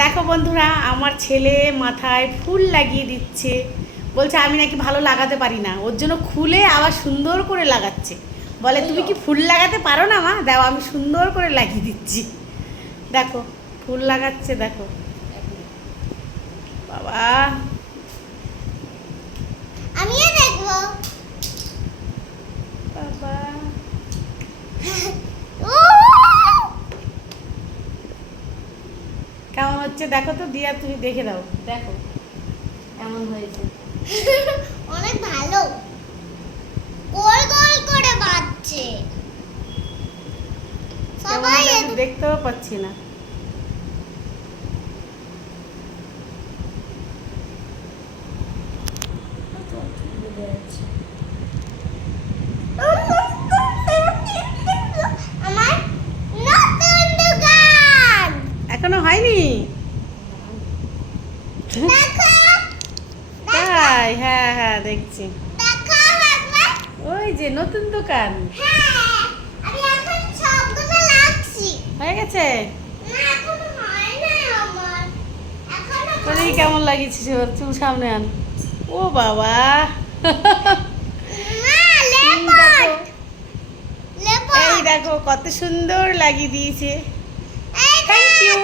দেখো বন্ধুরা, আমার ছেলে মাথায় ফুল লাগিয়ে দিচ্ছে। বলছে আমি নাকি ভালো লাগাতে পারি না, ওর জন্য খুলে আবার সুন্দর করে লাগাচ্ছে। বলে তুমি কি ফুল লাগাতে পারো না মা? দাও আমি সুন্দর করে লাগিয়ে দিচ্ছি। দেখো ফুল লাগাচ্ছে, দেখো বাবা। আমিও দেখবো। বাবা কেমন হচ্ছে দেখো তো, দিয়া তুমি দেখে দাও, দেখো কেমন হয়েছে। অনেক ভালো, গোল গোল করে বাজছে। সবাই আমি দেখতেও পাচ্ছি না। আমার নতুন দোকান এখনো হয়নি? দেখো তাই? হ্যাঁ হ্যাঁ দেখছি। দেখো একবার। ওই যে নতুন দোকান হ্যাঁ, আমি এখন সবগুলো লাগছি। হয়ে গেছে। না এখনো হয় না আমার, এখনো তোর কেমন লাগিয়েছে? চুল সামনে আন। ও বাবা না দেখো, লেপাট এই লেপাট। দেখো কত সুন্দর লাগিয়ে দিয়েছে। এই থ্যাংক ইউ।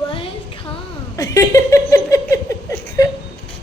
ওয়েলকাম।